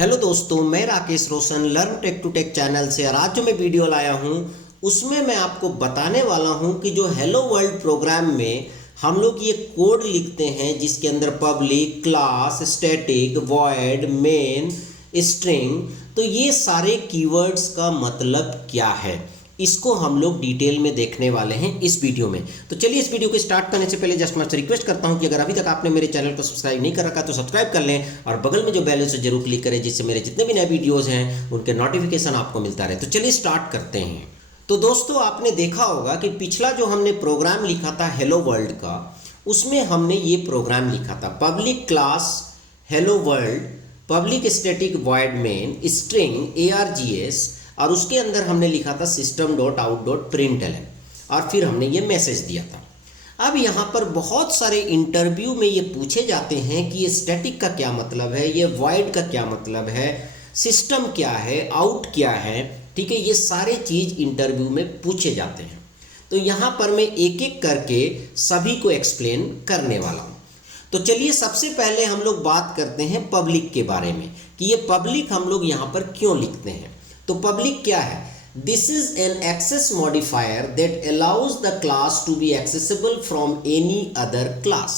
Hello दोस्तों, मैं Rakesh Roshan learn tech to tech channel से। और आज जो मैं वीडियो लाया हूँ उसमें मैं आपको बताने वाला हूँ कि जो हेलो वर्ल्ड प्रोग्राम में हम लोग ये कोड लिखते हैं जिसके अंदर public, class, static, void, main, string, तो ये सारे कीवर्ड्स का मतलब क्या है, इसको हम लोग डिटेल में देखने वाले हैं इस वीडियो में। तो चलिए इस वीडियो को स्टार्ट करने से पहले जस्ट मैं आपसे रिक्वेस्ट करता हूं कि अगर अभी तक आपने मेरे चैनल को सब्सक्राइब नहीं कर रखा तो सब्सक्राइब कर लें और बगल में जो बेल है उसे जरूर क्लिक करें, जिससे मेरे जितने भी नए वीडियोस हैं उनके नोटिफिकेशन आपको मिलता रहे। तो चलिए स्टार्ट करते हैं। तो दोस्तों, आपने देखा होगा कि पिछला जो हमने प्रोग्राम लिखा था हेलो वर्ल्ड का, उसमें हमने ये प्रोग्राम लिखा था public class hello world, public static void main, string args, और उसके अंदर हमने लिखा था system.out.println और फिर हमने ये मैसेज दिया था। अब यहाँ पर बहुत सारे इंटरव्यू में ये पूछे जाते हैं कि ये स्टैटिक का क्या मतलब है, ये वॉइड का क्या मतलब है, सिस्टम क्या है, आउट क्या है, ठीक है, ये सारे चीज़ इंटरव्यू में पूछे जाते हैं। तो यहाँ पर मैं एक एक करके सभी को एक्सप्लेन करने वाला हूँ। तो चलिए सबसे पहले हम लोग बात करते हैं पब्लिक के बारे में कि ये पब्लिक हम लोग यहाँ पर क्यों लिखते हैं। तो पब्लिक क्या है? This is an access modifier that allows the class to be accessible from any other class.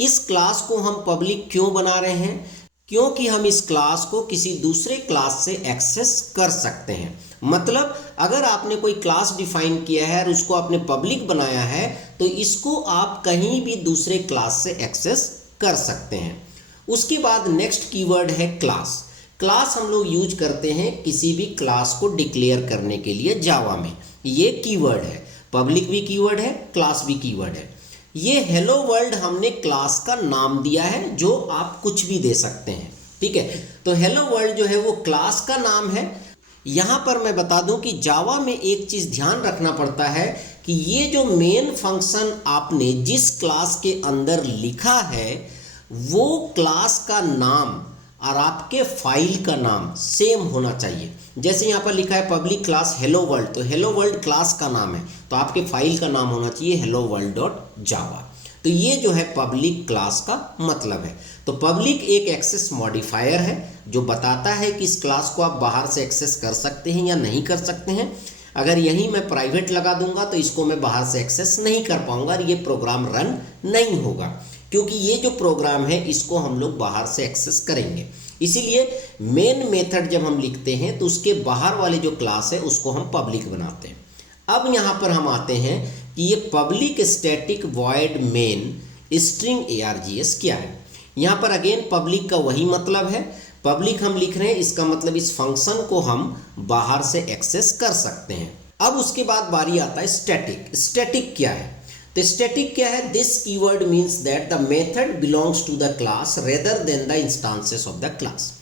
इस क्लास को हम पब्लिक क्यों बना रहे हैं? क्योंकि हम इस क्लास को किसी दूसरे क्लास से एक्सेस कर सकते हैं। मतलब अगर आपने कोई क्लास डिफाइन किया है और उसको आपने पब्लिक बनाया है तो इसको आप कहीं भी दूसरे क्लास से एक्सेस कर सकते हैं। उसके बाद नेक्स्ट कीवर्ड है क्लास। क्लास हम लोग यूज करते हैं किसी भी क्लास को डिक्लेयर करने के लिए जावा में। ये कीवर्ड है, पब्लिक भी कीवर्ड है, क्लास भी कीवर्ड है। ये हेलो वर्ल्ड हमने क्लास का नाम दिया है जो आप कुछ भी दे सकते हैं, ठीक है। तो हेलो वर्ल्ड जो है वो क्लास का नाम है। यहाँ पर मैं बता दूं कि जावा में एक चीज़ ध्यान रखना पड़ता है कि ये जो मेन फंक्शन आपने जिस क्लास के अंदर लिखा है वो क्लास का नाम और आपके फाइल का नाम सेम होना चाहिए। जैसे यहाँ पर लिखा है पब्लिक क्लास हेलो वर्ल्ड, तो हेलो वर्ल्ड क्लास का नाम है, तो आपके फाइल का नाम होना चाहिए hello world.java। तो ये जो है पब्लिक क्लास का मतलब है। तो पब्लिक एक एक्सेस मॉडिफायर है जो बताता है कि इस क्लास को आप बाहर से एक्सेस कर सकते हैं या नहीं कर सकते हैं। अगर यहीं मैं प्राइवेट लगा दूंगा तो इसको मैं बाहर से एक्सेस नहीं कर पाऊंगा और ये प्रोग्राम रन नहीं होगा, क्योंकि ये जो प्रोग्राम है इसको हम लोग बाहर से एक्सेस करेंगे। इसीलिए मेन मेथड जब हम लिखते हैं तो उसके बाहर वाले जो क्लास है उसको हम पब्लिक बनाते हैं। अब यहाँ पर हम आते हैं कि ये public static void main string args क्या है। यहाँ पर अगेन पब्लिक का वही मतलब है, पब्लिक हम लिख रहे हैं, इसका मतलब इस फंक्शन को हम बाहर से एक्सेस कर सकते हैं। अब उसके बाद बारी आता है स्टैटिक। स्टैटिक क्या है? तो स्टैटिक क्या है? This keyword means that the method belongs to the class rather than the instances of the class.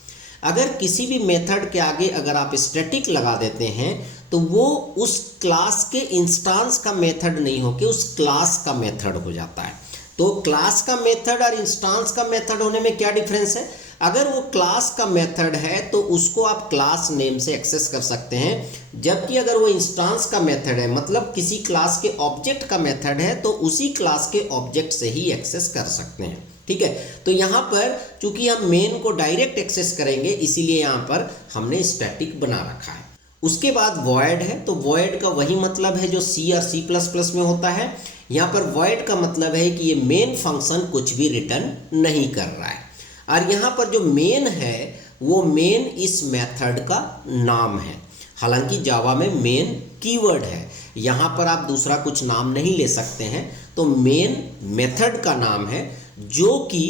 अगर किसी भी मेथड के आगे अगर आप स्टैटिक लगा देते हैं तो वो उस क्लास के इंस्टांस का मेथड नहीं होकर उस क्लास का मेथड हो जाता है। तो क्लास का मेथड और इंस्टांस का मेथड होने में क्या डिफरेंस है? अगर वो क्लास का मेथड है तो उसको आप क्लास नेम से एक्सेस कर सकते हैं, जबकि अगर वो इंस्टांस का मेथड है, मतलब किसी क्लास के ऑब्जेक्ट का मेथड है, तो उसी क्लास के ऑब्जेक्ट से ही एक्सेस कर सकते हैं, ठीक है। तो यहाँ पर चूंकि हम मेन को डायरेक्ट एक्सेस करेंगे इसीलिए यहाँ पर हमने स्टैटिक बना रखा है। उसके बाद वॉइड है, तो वॉइड का वही मतलब है जो सी और C++ में होता है। यहाँ पर वॉइड का मतलब है कि ये मेन फंक्शन कुछ भी रिटर्न नहीं कर रहा है। और यहाँ पर जो मेन है वो मेन इस मेथड का नाम है। हालांकि जावा में मेन कीवर्ड है, यहाँ पर आप दूसरा कुछ नाम नहीं ले सकते हैं। तो मेन मेथड का नाम है जो कि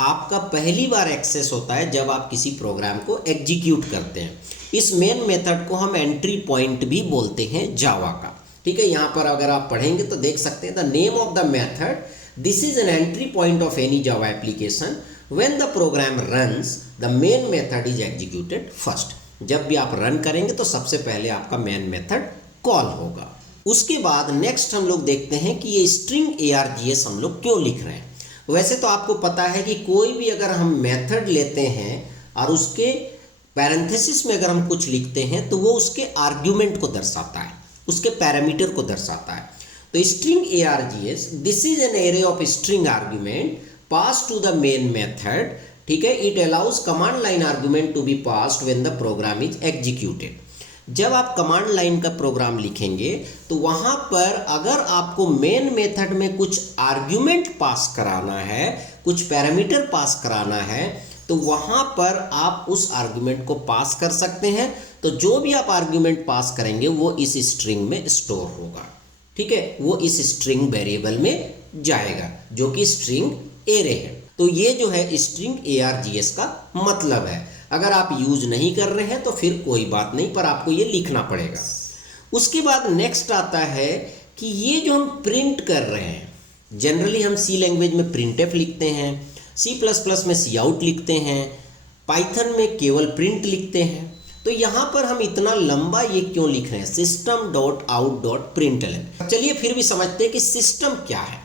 आपका पहली बार एक्सेस होता है जब आप किसी प्रोग्राम को एग्जीक्यूट करते हैं। इस मेन मेथड को हम एंट्री पॉइंट भी बोलते हैं जावा का, ठीक है। यहाँ पर अगर आप पढ़ेंगे तो देख सकते हैं the name of the method, this is an entry point of any Java application, when the program runs the main method is executed first। जब भी आप रन करेंगे तो सबसे पहले आपका मेन मेथड कॉल होगा। उसके बाद नेक्स्ट हम लोग देखते हैं कि ये स्ट्रिंग args हम लोग क्यों लिख रहे हैं। वैसे तो आपको पता है कि कोई भी अगर हम मेथड लेते हैं और उसके पैरेंथेसिस में अगर हम कुछ लिखते हैं तो वो उसके आर्ग्यूमेंट को दर्शाता है, उसके पैरामीटर को दर्शाता है। तो string args, this is an array of string argument passed to the main method ठीक है। It allows command line argument to be passed when the program is executed. जब आप कमांड लाइन का प्रोग्राम लिखेंगे तो वहां पर अगर आपको मेन मेथड में कुछ आर्ग्यूमेंट पास कराना है, कुछ पैरामीटर पास कराना है, तो वहां पर आप उस आर्ग्यूमेंट को पास कर सकते हैं। तो जो भी आप आर्ग्यूमेंट पास करेंगे वो इस स्ट्रिंग में स्टोर होगा, ठीक है, वो इस स्ट्रिंग वेरिएबल में जाएगा जो कि स्ट्रिंग एरे है। तो ये जो है स्ट्रिंग args का मतलब है। अगर आप यूज नहीं कर रहे हैं तो फिर कोई बात नहीं, पर आपको ये लिखना पड़ेगा। उसके बाद नेक्स्ट आता है कि ये जो हम प्रिंट कर रहे हैं, जनरली हम सी लैंग्वेज में printf लिखते हैं, C++ में cout लिखते हैं, पाइथन में केवल प्रिंट लिखते हैं। तो यहाँ पर हम इतना लंबा ये क्यों लिख रहे हैं, system.out.println। चलिए फिर भी समझते हैं कि सिस्टम क्या है।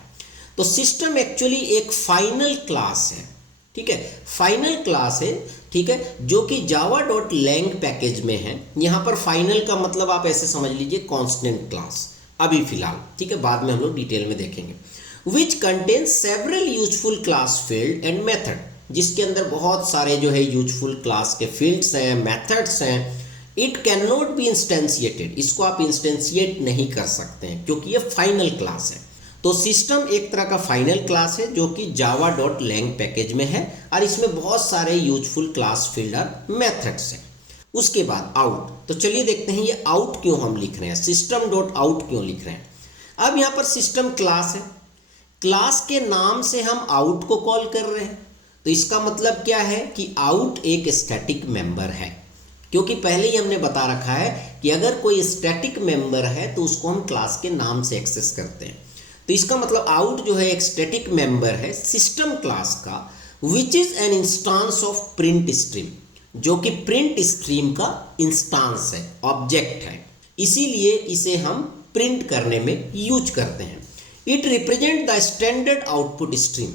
तो सिस्टम एक्चुअली एक फाइनल क्लास है, ठीक है, फाइनल क्लास है, ठीक है, जो कि java.lang पैकेज में है। यहाँ पर फाइनल का मतलब आप ऐसे समझ लीजिए कांस्टेंट क्लास अभी फिलहाल, ठीक है, बाद में हम लोग डिटेल में देखेंगे। Which contain several useful class field and method, जिसके अंदर बहुत सारे जो है यूजफुल क्लास के फील्ड्स हैं, मेथड्स हैं। इट कैन नॉट बी इंस्टेंशिएटेड, इसको आप इंस्टेंशिएट नहीं कर सकते हैं क्योंकि ये फाइनल क्लास है। तो सिस्टम एक तरह का फाइनल क्लास है जो कि java.lang पैकेज में है और इसमें बहुत सारे यूजफुल क्लास फील्ड और मेथड्स हैं। उसके बाद आउट, तो चलिए देखते हैं ये आउट क्यों हम लिख रहे हैं, system.out क्यों लिख रहे हैं। अब यहाँ पर सिस्टम क्लास है, क्लास के नाम से हम आउट को कॉल कर रहे हैं, तो इसका मतलब क्या है कि आउट एक स्टैटिक मेंबर है, क्योंकि पहले ही हमने बता रखा है कि अगर कोई स्टैटिक मेंबर है तो उसको हम क्लास के नाम से एक्सेस करते हैं। तो इसका मतलब आउट जो है एक स्टैटिक मेंबर है सिस्टम क्लास का, which is an instance of print stream, जो कि प्रिंट स्ट्रीम का इंस्टांस है, ऑब्जेक्ट है, इसीलिए इसे हम प्रिंट करने में यूज करते हैं। It represent the standard output stream.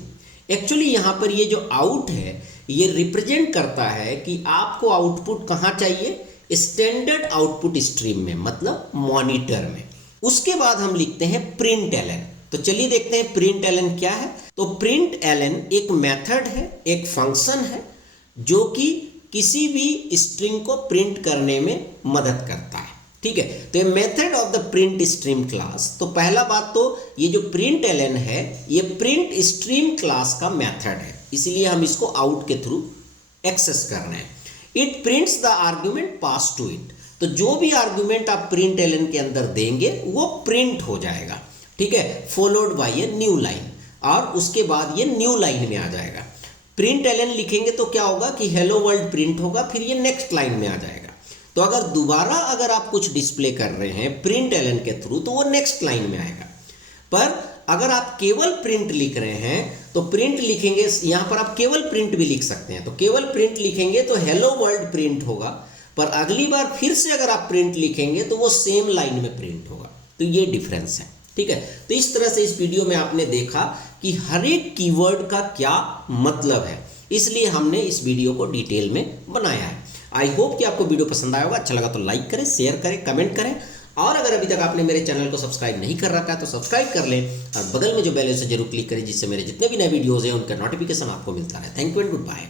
Actually यहाँ पर ये जो आउट है ये रिप्रेजेंट करता है कि आपको आउटपुट कहाँ चाहिए, स्टैंडर्ड आउटपुट स्ट्रीम में, मतलब मॉनिटर में। उसके बाद हम लिखते हैं println। तो चलिए देखते हैं println क्या है। तो println एक मेथड है, एक फंक्शन है जो कि किसी भी स्ट्रिंग को प्रिंट करने में मदद करता है, ठीक है। तो ये method of the print stream class. तो पहला बात तो ये जो println है ये प्रिंट स्ट्रीम क्लास का मेथड है, इसलिए हम इसको आउट के थ्रू एक्सेस कर रहे हैं। It prints the argument pass to it, तो जो भी आर्ग्यूमेंट आप println के अंदर देंगे वो प्रिंट हो जाएगा, ठीक है, followed by a new line, और उसके बाद ये न्यू लाइन में आ जाएगा। println लिखेंगे तो क्या होगा कि हेलो वर्ल्ड प्रिंट होगा, फिर ये नेक्स्ट लाइन में आ जाएगा। तो अगर दोबारा अगर आप कुछ डिस्प्ले कर रहे हैं println के थ्रू तो वो नेक्स्ट लाइन में आएगा। पर अगर आप केवल प्रिंट लिख रहे हैं तो प्रिंट लिखेंगे, यहाँ पर आप केवल प्रिंट भी लिख सकते हैं, तो केवल प्रिंट लिखेंगे तो हेलो वर्ल्ड प्रिंट होगा, पर अगली बार फिर से अगर आप प्रिंट लिखेंगे तो वो सेम लाइन में प्रिंट होगा। तो ये डिफरेंस है, ठीक है। तो इस तरह से इस वीडियो में आपने देखा कि हर एक कीवर्ड का क्या मतलब है, इसलिए हमने इस वीडियो को डिटेल में बनाया है। आई होप कि आपको वीडियो पसंद आया होगा। अच्छा लगा तो लाइक करें, शेयर करें, कमेंट करें, और अगर अभी तक आपने मेरे चैनल को सब्सक्राइब नहीं कर रखा है तो सब्सक्राइब कर लें और बगल में जो बेल है उसे जरूर क्लिक करें, जिससे मेरे जितने भी नए वीडियोज़ हैं उनका नोटिफिकेशन आपको मिलता रहे। Thank you and good bye.